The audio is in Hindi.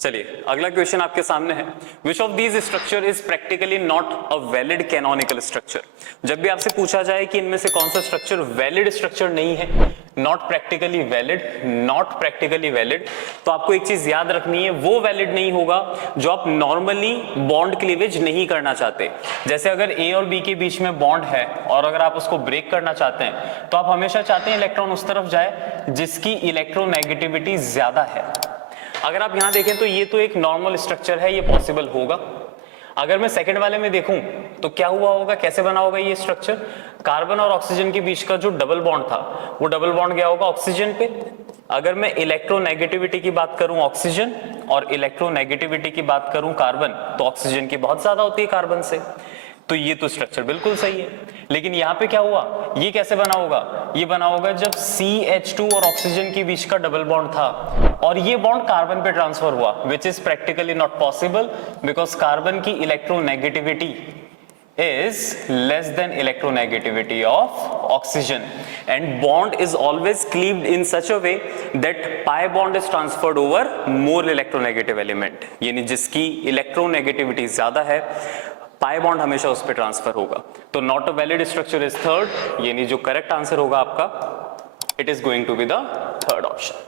चलिए अगला क्वेश्चन आपके सामने है, which of these structure is practically not a valid canonical structure. जब भी आपसे पूछा जाए कि इनमें से कौन सा स्ट्रक्चर वैलिड स्ट्रक्चर नहीं है, नॉट प्रैक्टिकली वैलिड, तो आपको एक चीज याद रखनी है, वो वैलिड नहीं होगा जो आप नॉर्मली बॉन्ड क्लीवेज नहीं करना चाहते। जैसे अगर ए और बी के बीच में बॉन्ड है और अगर आप उसको ब्रेक करना चाहते हैं तो आप हमेशा चाहते हैं इलेक्ट्रॉन उस तरफ जाए जिसकी इलेक्ट्रोनेगेटिविटी ज्यादा है। अगर आप यहां देखें तो ये तो एक नॉर्मल स्ट्रक्चर है, ये पॉसिबल होगा। अगर मैं सेकंड वाले में देखूं तो क्या हुआ होगा, कैसे बना होगा ये स्ट्रक्चर, कार्बन और ऑक्सीजन के बीच का जो डबल बॉन्ड था वो डबल बॉन्ड गया होगा ऑक्सीजन पे। अगर मैं इलेक्ट्रोनेगेटिविटी की बात करूं ऑक्सीजन और इलेक्ट्रोनेगेटिविटी की बात करूं कार्बन, तो ऑक्सीजन की बहुत ज्यादा होती है कार्बन से, तो ये तो स्ट्रक्चर बिल्कुल सही है। लेकिन यहाँ पे क्या हुआ, ये कैसे बना होगा, ये बना होगा जब CH2 और ऑक्सीजन के बीच का डबल बॉन्ड था और ये बॉन्ड कार्बन पे ट्रांसफर हुआ, which is practically not possible because carbon की electronegativity is less than electronegativity of oxygen and bond is always cleaved in such a way that pi bond is transferred over more electronegative element, यानी जिसकी इलेक्ट्रोनेगेटिविटी ज्यादा है पाई बॉन्ड हमेशा उस पर ट्रांसफर होगा। तो not a valid structure is third, यानी जो करेक्ट आंसर होगा आपका, it is going to be the third option.